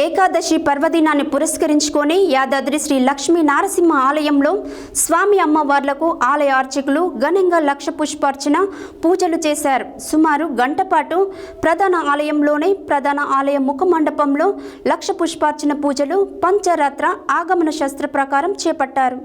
ఏకాదశి పర్వదినాన్ని పురస్కరించుకొని యాదాద్రి శ్రీ లక్ష్మీ నారసింహ ఆలయంలో స్వామి అమ్మవార్లకు ఆలయ అర్చకులు ఘనంగా లక్ష పుష్పార్చన పూజలు చేశారు. సుమారు గంట పాటు ప్రధాన ఆలయంలోనే ప్రధాన ఆలయ ముఖ మండపంలో లక్ష పుష్పార్చన పూజలు పంచరాత్ర ఆగమన శాస్త్ర ప్రకారం చేపట్టారు.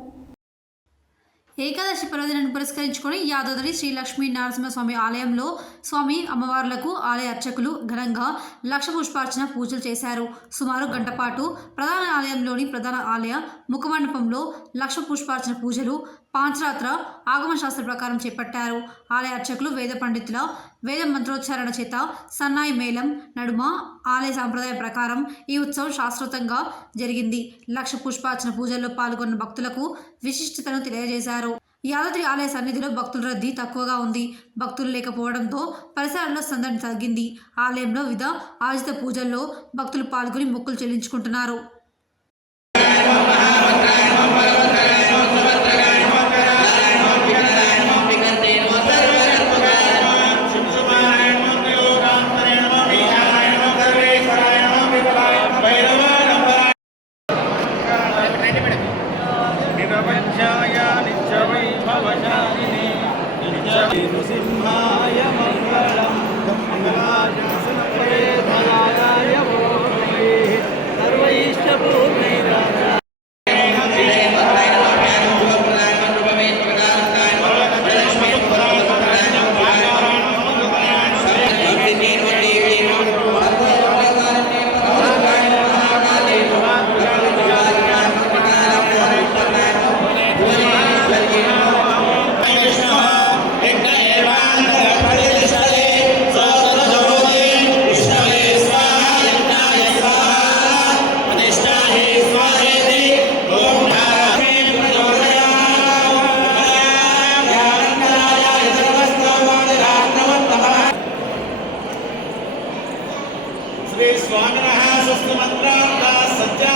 ఏకాదశి పర్వదినాన్ని పురస్కరించుకొని యాదాద్రి శ్రీ లక్ష్మీ నరసింహస్వామి ఆలయంలో స్వామి అమ్మవార్లకు ఆలయ అర్చకులు ఘనంగా లక్ష పుష్పార్చన పూజలు చేశారు. సుమారు గంట పాటు ప్రధాన ఆలయంలోని ప్రధాన ఆలయ ముఖమండపంలో లక్ష పుష్పార్చన పూజలు పాంచరాత్ర ఆగమ శాస్త్ర ప్రకారం చేపట్టారు. ఆలయ అర్చకులు వేద పండితుల వేద మంత్రోచ్చారణ చేత సన్నాయి మేళం నడుమ ఆలయ సాంప్రదాయం ప్రకారం ఈ ఉత్సవం శాస్త్రోక్తంగా జరిగింది. లక్ష పుష్పార్చన పూజల్లో పాల్గొన్న భక్తులకు విశిష్టతను తెలియజేశారు. యాదాద్రి ఆలయ సన్నిధిలో భక్తుల రద్దీ తక్కువగా ఉంది. భక్తులు లేకపోవడంతో పరిసరాల్లో సందడి తగ్గింది. ఆలయంలో వివిధ ఆజిత పూజల్లో భక్తులు పాల్గొని మొక్కులు చెల్లించుకుంటున్నారు. నృసింహాయ మంగళం మంగళాయ సర్వైష్టపూర్ణైరాధ स्वामिनः स्वस्ति मंत्रार्थ सज्जा